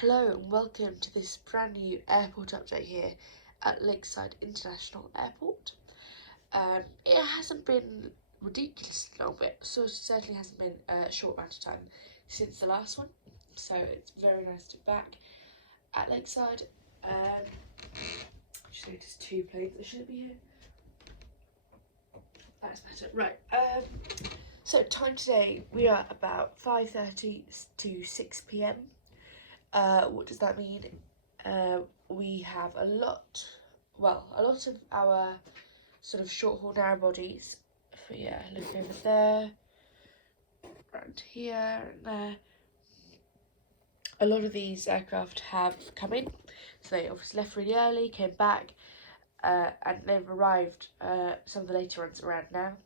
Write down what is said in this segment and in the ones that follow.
Hello and welcome to this brand new airport update here at Lakeside International Airport. It hasn't been ridiculously long, but so it certainly hasn't been a short amount of time since the last one. So it's very nice to be back at Lakeside. I just noticed two planes that shouldn't be here. That's better. Right. So time today, we are about 5:30 to 6 p.m. What does that mean? We have a lot of our sort of short haul narrow bodies. Yeah, look over there, around here and there. A lot of these aircraft have come in, so they obviously left really early, came back, and they've arrived. Some of the later ones around now.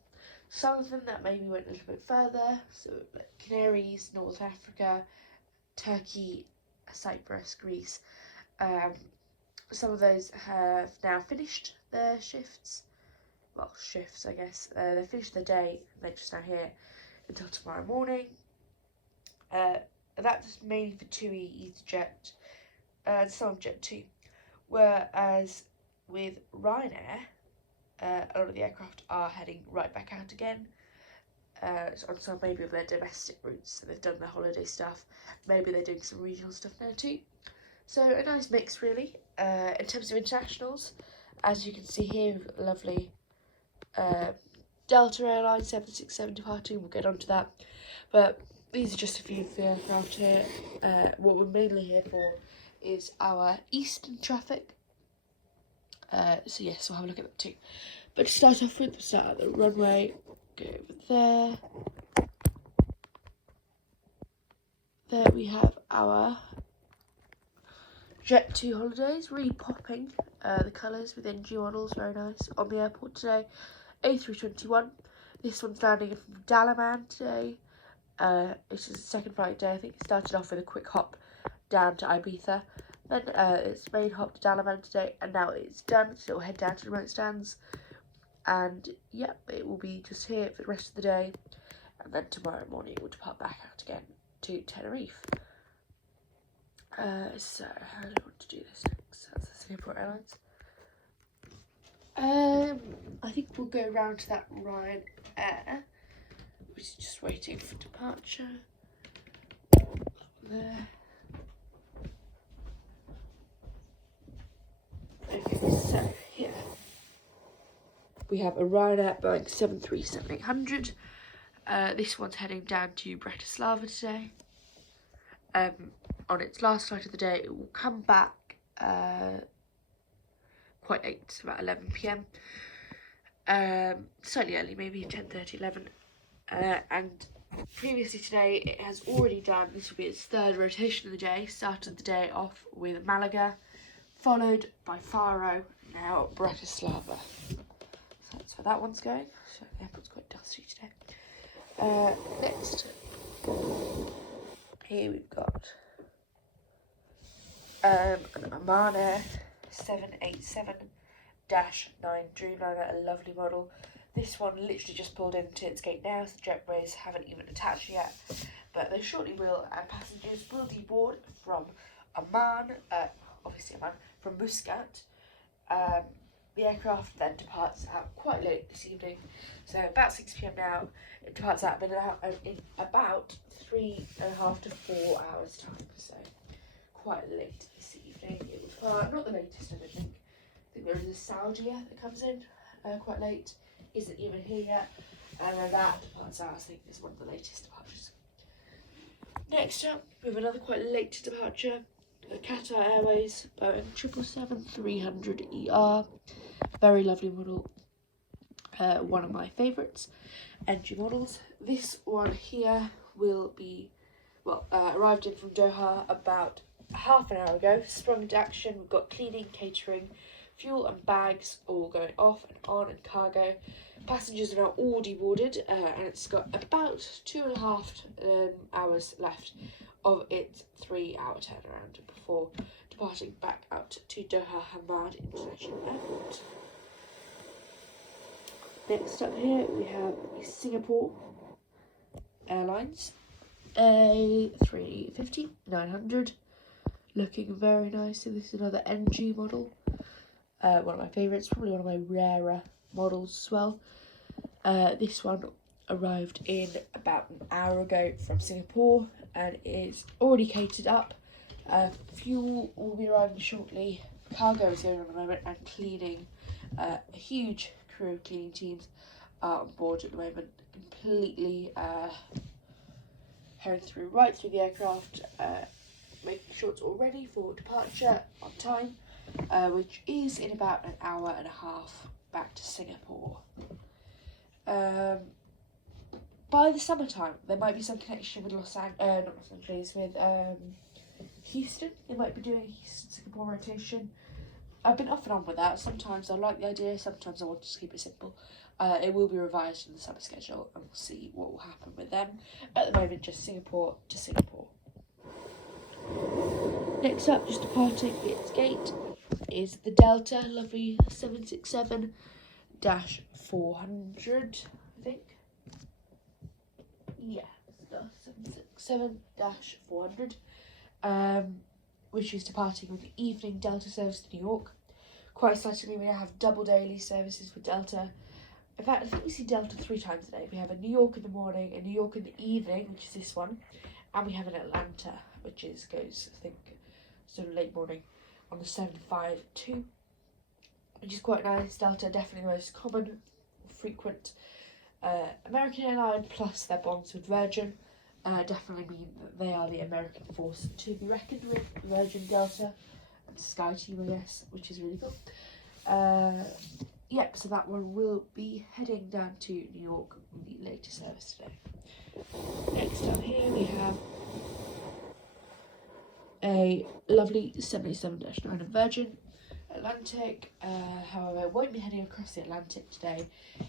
Some of them that maybe went a little bit further, so like Canaries, North Africa, Turkey, Cyprus, Greece. Some of those have now finished their shifts. Well, shifts, I guess. They finished their day and they're just now here until tomorrow morning. That's mainly for TUI, EasyJet, and some of Jet2. Whereas with Ryanair, a lot of the aircraft are heading right back out again. On some maybe of their domestic routes, so they've done their holiday stuff. Maybe they're doing some regional stuff now too. So a nice mix really. In terms of internationals, as you can see here, we've got the lovely Delta Airlines 767 departing. We'll get onto that. But these are just a few of the aircraft here. What we're mainly here for is our eastern traffic. So yes, we'll have a look at that too. But to start off with, we'll start at the runway. Go over there. There we have our Jet2 holidays, really popping. The colours with NG models, very nice. On the airport today, A321. This one's landing from Dalaman today. This is the second flight day. I think it started off with a quick hop down to Ibiza. Then its main hop to Dalaman today, and now it's done, so it'll head down to the remote stands. And yeah, it will be just here for the rest of the day, and then tomorrow morning we'll depart back out again to Tenerife. So how do I want to do this next? That's the Singapore Airlines. I think we'll go round to that Ryanair, which is just waiting for departure. There. Okay, so here we have a Ryanair Boeing 737-800. This one's heading down to Bratislava today. On its last flight of the day, it will come back quite late, so about 11 p.m. Slightly early, maybe 10:30, 11. And previously today, it has already done, this will be its third rotation of the day, started the day off with Malaga, followed by Faro, now Bratislava. So that's where that one's going. So the airport's quite dusty today. Next, here we've got an Oman Air 787-9 Dreamliner, a lovely model. This one literally just pulled into its gate now, so the jetways haven't even attached yet, but they shortly will, and passengers will deboard from Oman, obviously Oman, from Muscat. The aircraft then departs out quite late this evening, so about 6 p.m. now. It departs out in about 3.5 to 4 hours time, so quite late this evening. It was far, not the latest, I don't think. I think there is a Saudia that comes in quite late, isn't even here yet, and then that departs out, I think is one of the latest departures. Next up, we have another quite late departure. Qatar Airways Boeing 777-300ER, very lovely model, one of my favourites NG models. This one here will be, arrived in from Doha about half an hour ago, sprung into action. We've got cleaning, catering, fuel and bags all going off and on, and cargo. Passengers are now all deboarded, and it's got about 2.5 hours left of its 3-hour turnaround before departing back out to Doha Hamad International Airport. Next up here we have Singapore Airlines A350-900. looking very nice. So this is another NG model, one of my favourites, probably one of my rarer models as well. This one arrived in about an hour ago from Singapore and is already catered up. Fuel will be arriving shortly. Cargo is going on at the moment, and cleaning, a huge crew of cleaning teams are on board at the moment, completely herring through right through the aircraft, making sure it's all ready for departure on time, which is in about an hour and a half back to Singapore. By the summertime, there might be some connection with with Houston. They might be doing a Houston-Singapore rotation. I've been off and on with that. Sometimes I like the idea, sometimes I want to just keep it simple. It will be revised in the summer schedule, and we'll see what will happen with them. At the moment, just Singapore to Singapore. Next up, just departing its gate, is the Delta, lovely 767-400, I think. Yeah, the 767-400, which is departing with the evening Delta service to New York. Quite excitingly, we now have double daily services with Delta. In fact, I think we see Delta 3 times a day. We have a New York in the morning, a New York in the evening, which is this one, and we have an Atlanta, which goes, I think, sort of late morning on the 752, which is quite nice. Delta, definitely the most common, frequent American airline, plus their bonds with Virgin definitely mean that they are the American force to be reckoned with. Virgin, Delta, and Sky Team, I guess, which is really cool. Yep, so that one will be heading down to New York on the later service today. Next up here we have a lovely 787-9 of Virgin Atlantic. However, it won't be heading across the Atlantic today.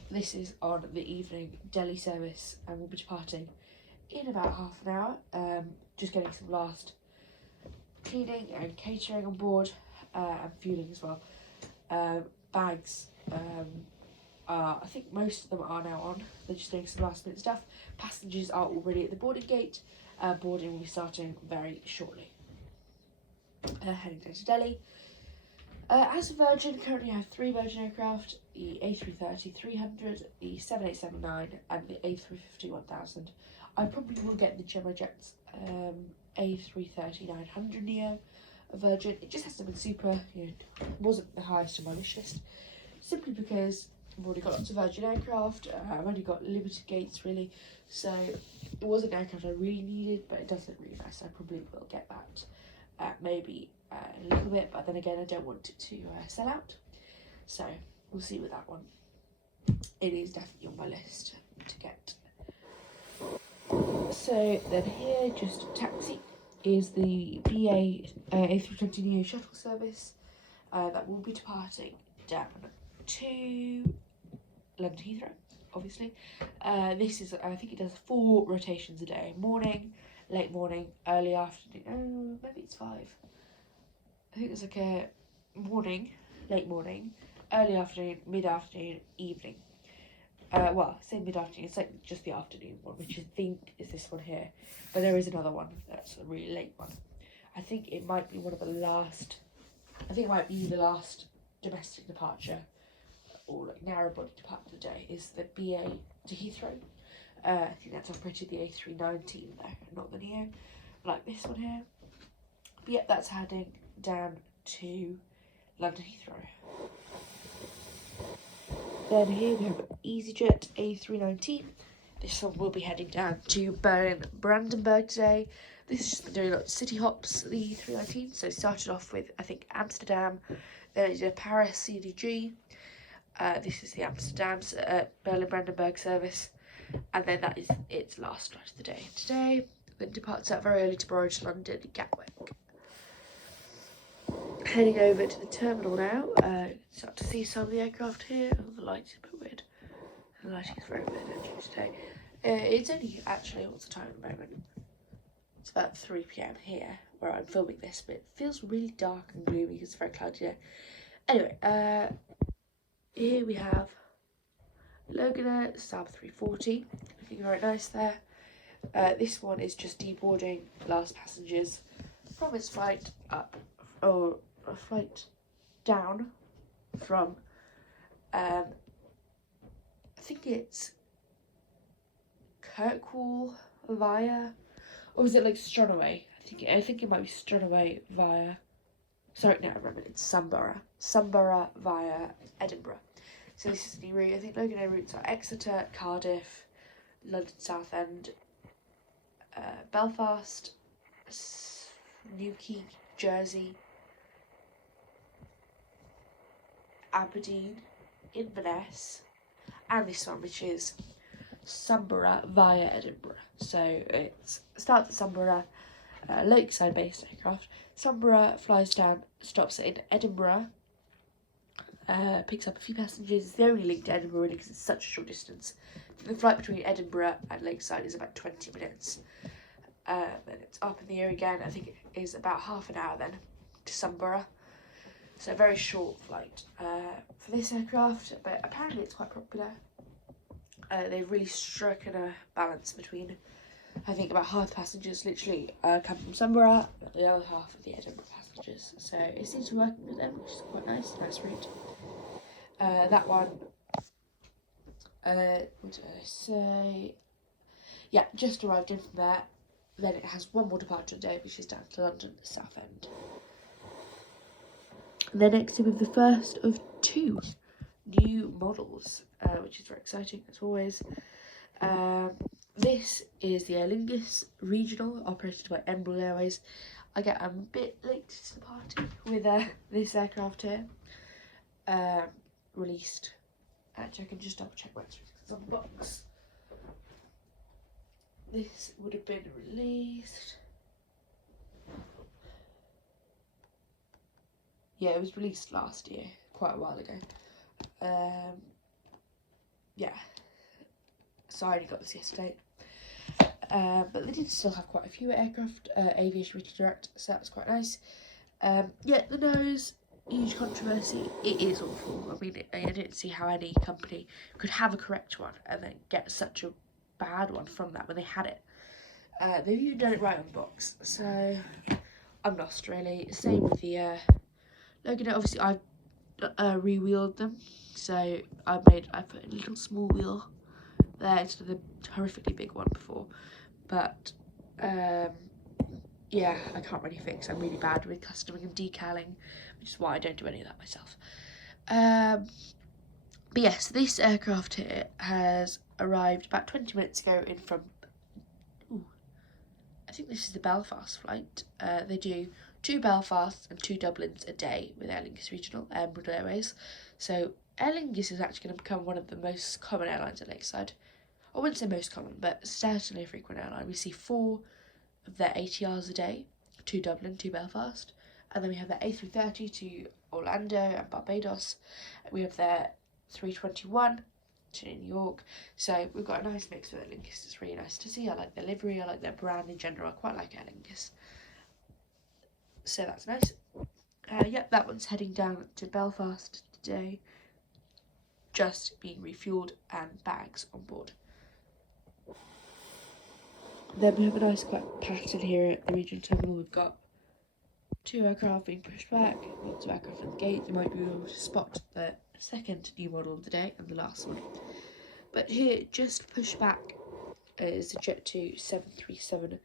This is on the evening Delhi service and will be departing in about half an hour. Just getting some last cleaning and catering on board, and fueling as well. Bags, I think most of them are now on. They're just doing some last minute stuff. Passengers are already at the boarding gate. Boarding will be starting very shortly. Heading down to Delhi. As for Virgin, currently I have 3 Virgin aircraft, the A330-300, the 787-9 and the A350-1000. I probably will get the GeminiJets A330-900 Neo of Virgin. It just hasn't been super, wasn't the highest on my wish list, simply because I've already got lots of Virgin aircraft. I've only got limited gates really, so it wasn't an aircraft I really needed, but it does look really nice. I probably will get that. Maybe a little bit, but then again I don't want it to sell out, so we'll see with that one. It is definitely on my list to get. So then here, just taxi, is the BA A320 Neo shuttle service that will be departing down to London Heathrow, obviously. This is, I think it does 4 rotations a day: morning, late morning, early afternoon. Maybe it's 5. I think it's like a morning, late morning, early afternoon, mid-afternoon, evening. Well, I say mid-afternoon, it's like just the afternoon one, which I think is this one here. But there is another one that's a really late one. I think it might be one of the last, I think it might be the last domestic departure, or like narrow body departure of the day, is the BA to Heathrow. I think that's operated the A319 though, not the Neo, like this one here. But yeah, that's heading down to London Heathrow. Then here we have an EasyJet A319. This one will be heading down to Berlin-Brandenburg today. This has just been doing lots of city hops, the 319. So it started off with, I think, Amsterdam, then it did a Paris CDG. This is the Amsterdam Berlin-Brandenburg service. And then that is its last flight of the day. Today, then departs out very early tomorrow to London, Gatwick. Heading over to the terminal now. Start to see some of the aircraft here. Oh, the light is a bit weird. The lighting is very weird actually today. It's only actually, what's the time at the moment? It's about 3 PM here where I'm filming this, but it feels really dark and gloomy because it's very cloudy here. Anyway, here we have Loganair Saab 340, looking very nice there. This one is just deboarding last passengers from its flight up, or a flight down from, I think it's Kirkwall via, or was it like Stranaway? I think it might be Stranaway via. Sorry, no, I remember it's Sunborough via Edinburgh. So this is the route. I think Logan Air routes are Exeter, Cardiff, London Southend, Belfast, Newquay, Jersey, Aberdeen, Inverness, and this one, which is Sunborough via Edinburgh. So it starts at Sunborough, Lakeside based aircraft. Sunborough flies down, stops in Edinburgh, picks up a few passengers. It's the only link to Edinburgh really because it's such a short distance. The flight between Edinburgh and Lakeside is about 20 minutes. Then it's up in the air again. I think it is about half an hour then to Sunborough. So a very short flight for this aircraft, but apparently it's quite popular. They've really struck a balance between, I think, about half the passengers literally come from Sunborough, but the other half of the Edinburgh passengers. So it seems to work with them, which is quite nice route. That one, what did I say? Yeah, just arrived in from there. Then it has one more departure today, which is down to London Southend. And then next we have the first of two new models, which is very exciting as always. This is the Aer Lingus Regional, operated by Embraer Airways. I get a bit late to the party with this aircraft here. Released. Actually, I can just double check where it's on the box. This would have been released. Yeah, it was released last year, quite a while ago. Yeah, so I only got this yesterday. But they did still have quite a few aircraft, aviation written direct, so that was quite nice. Yeah, the nose, huge controversy. It is awful. I mean, I didn't see how any company could have a correct one and then get such a bad one from that when they had it. They've even done it right on the box, so I'm lost really. Same with the Logan. Obviously, I've re-wheeled them, so I put a little small wheel there instead of the horrifically big one before. But yeah, I can't really fix. I'm really bad with customing and decaling, which is why I don't do any of that myself. But yes, this aircraft here has arrived about 20 minutes ago in from, I think this is the Belfast flight. They do 2 Belfasts and 2 Dublins a day with Aer Lingus Regional, Embraer Airways. So Aer Lingus is actually going to become one of the most common airlines at Lakeside. I wouldn't say most common, but certainly a frequent airline. We see 4 of their ATRs a day, 2 Dublin, 2 Belfast. And then we have their A330 to Orlando and Barbados. We have their 321 to New York. So we've got a nice mix with Aer Lingus. It's really nice to see. I like their livery, I like their brand in general. I quite like Aer Lingus. So that's nice. Yep, that one's heading down to Belfast today. Just being refuelled and bags on board. Then we have a nice quiet pattern here at the regional terminal. We've got 2 aircraft being pushed back, lots of aircraft at the gate. You might be able to spot the second new model of the day and the last one. But here, just pushed back, is a Jet2 737-800.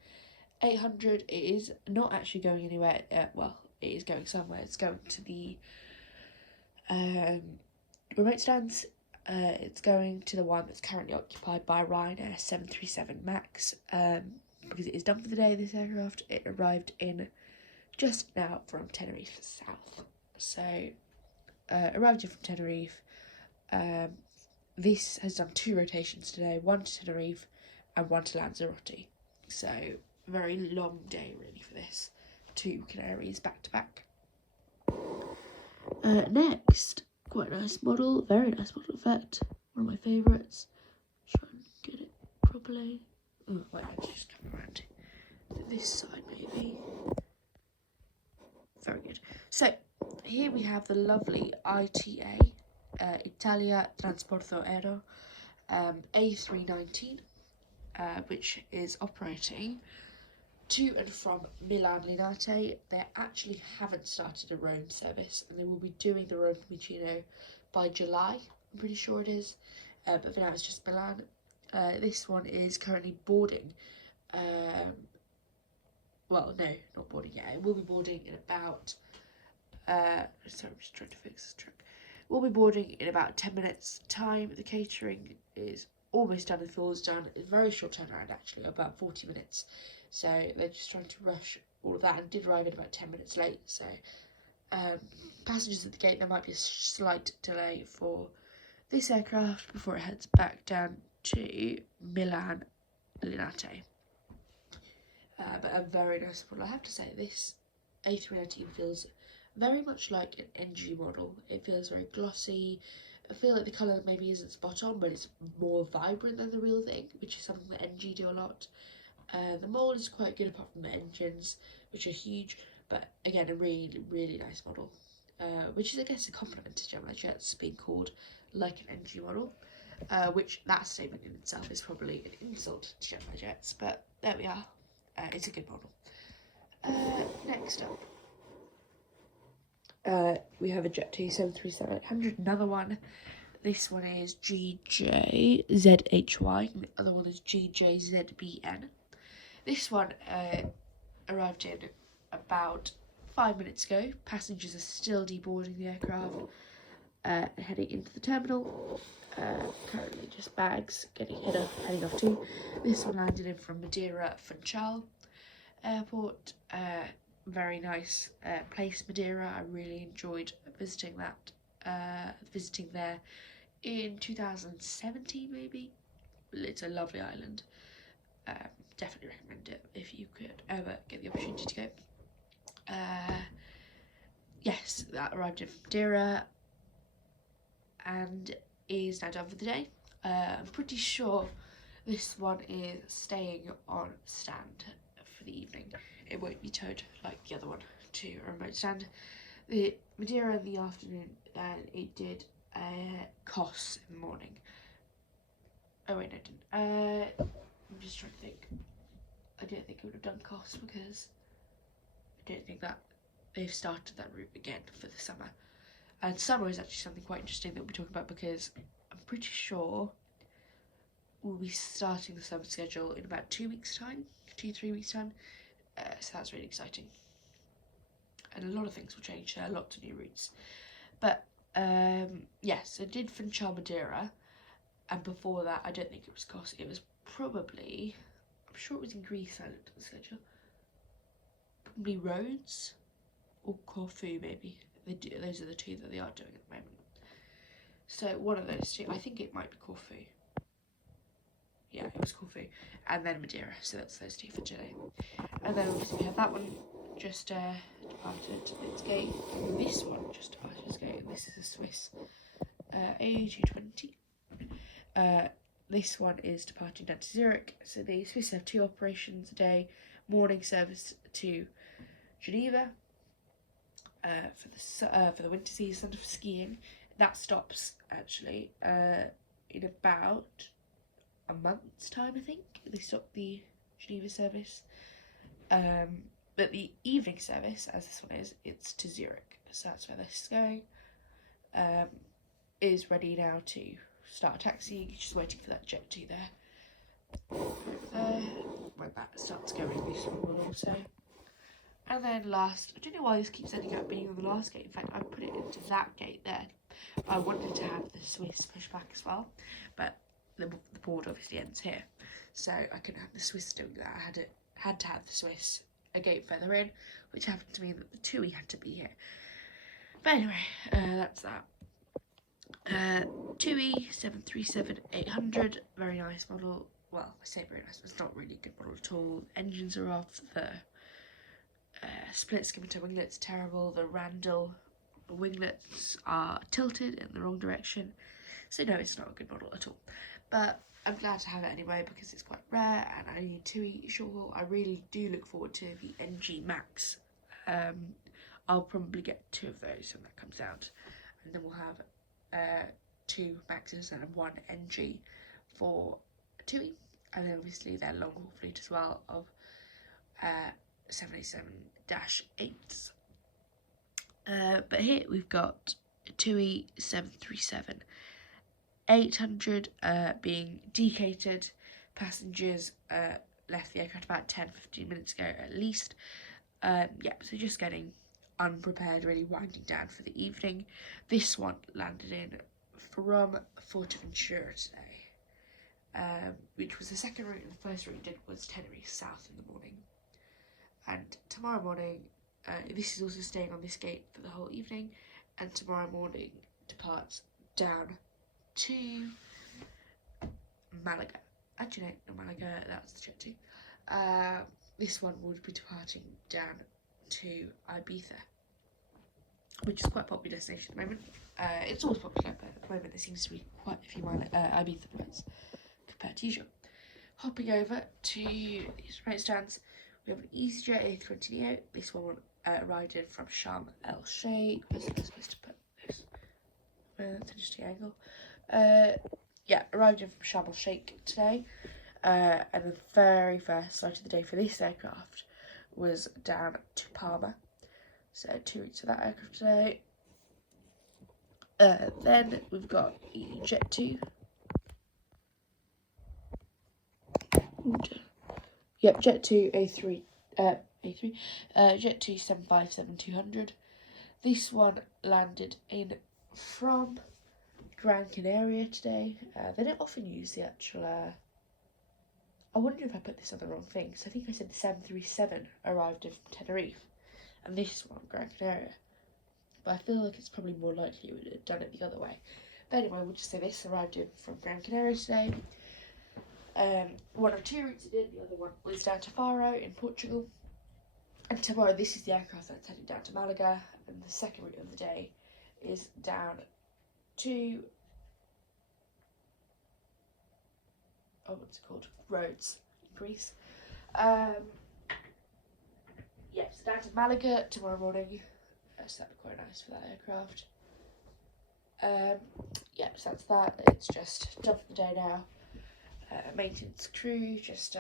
It is not actually going anywhere. Well, it is going somewhere. It's going to the remote stands. It's going to the one that's currently occupied by Ryanair 737 MAX, because it is done for the day, this aircraft. It arrived in just now from Tenerife South. So, arrived in from Tenerife. This has done 2 rotations today, 1 to Tenerife and 1 to Lanzarote. So, very long day really for this. 2 Canaries back to back. Next, quite a nice model, very nice model in fact, one of my favourites. Try and get it properly. Oh, wait, I just come around to this side maybe. Very good. So here we have the lovely ITA, Italia Trasporto Aereo, A319, which is operating to and from Milan Linate. They actually haven't started a Rome service, and they will be doing the Rome Fiumicino by July, I'm pretty sure it is, but for now it's just Milan. This one is currently boarding. Well, no, not boarding yet. It will be boarding in about, sorry, I'm just trying to fix this truck. We'll be boarding in about 10 minutes time. The catering is almost done, the floor's done. It's a very short turnaround actually, about 40 minutes. So they're just trying to rush all of that, and did arrive in about 10 minutes late. So passengers at the gate, there might be a slight delay for this aircraft before it heads back down to Milan Linate. But a very nice model. I have to say, this A319 feels very much like an NG model. It feels very glossy. I feel like the colour maybe isn't spot on, but it's more vibrant than the real thing, which is something that NG do a lot. The mould is quite good apart from the engines, which are huge, but again, a really, really nice model, which is, I guess, a compliment to GeminiJets being called like an NG model, which that statement in itself is probably an insult to GeminiJets, but there we are. It's a good model. Next up, we have a Jet2 737-800, another one. This one is GJZHY, and the other one is GJZBN. This one arrived in about 5 minutes ago. Passengers are still deboarding the aircraft, heading into the terminal. Currently just bags heading off to. This one landed in from Madeira Funchal Airport. Very nice place, Madeira. I really enjoyed visiting there in 2017 maybe. It's a lovely island. Definitely recommend it if you could ever get the opportunity to go. Yes, that arrived in Madeira and is now done for the day. I'm pretty sure this one is staying on stand for the evening. It won't be towed like the other one to a remote stand. The Madeira in the afternoon, and it did Kos in the morning. Oh wait, no, it didn't. I'm just trying to think. I don't think it would have done Kos because I don't think that they've started that route again for the summer. And summer is actually something quite interesting that we'll be talking about, because I'm pretty sure we'll be starting the summer schedule in about 2 weeks' time, 2-3 weeks' time. So that's really exciting. And a lot of things will change there, lots of new routes. But yes, I did Funchal Madeira, and before that, I don't think it was Kos. It was probably, I'm sure it was in Greece I looked at the schedule. Probably Rhodes or Corfu maybe. Those are the two that they are doing at the moment. So one of those two, I think it might be Corfu. Yeah, it was Corfu. And then Madeira, so that's those two for today. And then obviously we have that one just departed its gate. This one just departed its gate. This is a Swiss A220. This one is departing down to Zurich. So the Swiss have 2 operations a day. Morning service to Geneva for the winter season for skiing. That stops actually in about a month's time, I think. They stop the Geneva service. But the evening service, as this one is, it's to Zurich. So that's where this is going. Is ready now to start taxiing. Just waiting for that Jet2 there. When that starts going, this one will also. And then last, I don't know why this keeps ending up being on the last gate. In fact, I put it into that gate there. I wanted to have the Swiss pushback as well, but the board obviously ends here, so I couldn't have the Swiss doing that. I had to have the Swiss a gate further in, which happened to mean that the TUI had to be here. But anyway, that's that. TUI 737-800, very nice model. Well, I say very nice, but it's not really a good model at all. Engines are off, the split scimitar winglets terrible, the Randall winglets are tilted in the wrong direction, so no, it's not a good model at all. But I'm glad to have it anyway because it's quite rare and I need TUI short haul. I really do look forward to the NG Max. I'll probably get 2 of those when that comes out, and then we'll have 2 Maxes and 1 NG for TUI, and then obviously their long haul fleet as well of 787-8s. But here we've got TUI 737. 800 being decated. Passengers left the aircraft about 10-15 minutes ago at least. So just getting unprepared, really winding down for the evening. This one landed in from Fuerteventura today, which was the second route, and the first route we did was Tenerife South in the morning. And tomorrow morning, this is also staying on this gate for the whole evening, and tomorrow morning departs down to Malaga. Actually, no, Malaga, that's the jet too. This one would be departing down to Ibiza, which is quite a popular destination at the moment. It's always popular, but at the moment there seems to be quite a few Ibiza flights compared to usual. Hopping over to these remote stands, we have an EasyJet A320neo. This one arrived in from Sharm El Sheikh. Where's I supposed to put this? That's an interesting angle. Arrived in from Sharm El Sheikh today. And the very first flight of the day for this aircraft was down to Palma. So 2 weeks for that aircraft today. Then we've got Jet 2. Jet 2 A3. Jet 2 757-200. This one landed in from Gran Canaria today. They don't often use the actual. I wonder if I put this on the wrong thing. So I think I said the 737 arrived in from Tenerife, and this one Gran Canaria. But I feel like it's probably more likely we would have done it the other way. But anyway, we'll just say this arrived in from Gran Canaria today. One of 2 routes it did. The other one was down to Faro in Portugal. And tomorrow, this is the aircraft that's heading down to Malaga, and the second route of the day is down to Rhodes, Greece. So down to Malaga tomorrow morning. So that'd be quite nice for that aircraft. So that's that. It's just done for the day now. Maintenance crew, just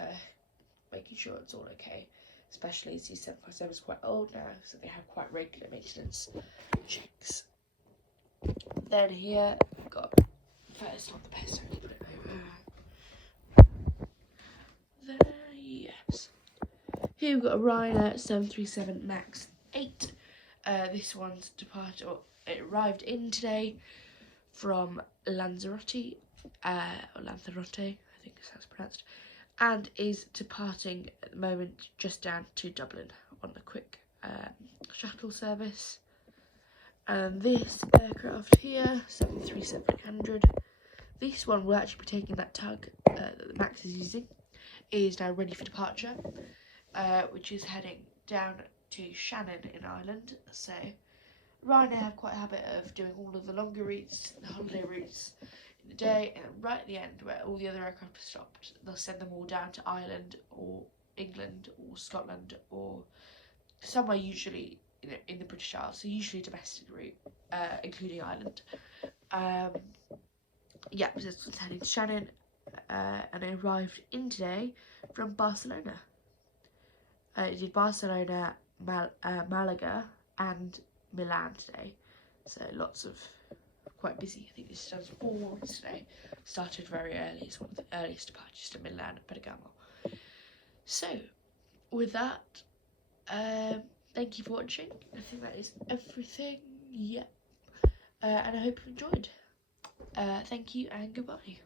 making sure it's all okay. Especially as these 757 is quite old now, so they have quite regular maintenance checks. Then here we've got first on the best. I put it over there. Yes. Here we've got a Ryanair 737 MAX 8. This one's departed, or it arrived in today from Lanzarote, I think that's how it's pronounced, and is departing at the moment just down to Dublin on a quick shuttle service. And this aircraft here, 737-800, this one will actually be taking that tug that the MAX is using, is now ready for departure, which is heading down to Shannon in Ireland. So Ryanair have quite a habit of doing all of the longer routes, the holiday routes in the day, and right at the end where all the other aircraft have stopped, they'll send them all down to Ireland or England or Scotland or somewhere usually in the British Isles, so usually a domestic route, including Ireland. So this was heading to Shannon, and it arrived in today from Barcelona. It did Barcelona, Malaga and Milan today, so lots of quite busy. I think this does 4 routes today. Started very early. It's one of the earliest departures to Milan and Bergamo. So with that, thank you for watching. I think that is everything. And I hope you enjoyed. Thank you and goodbye.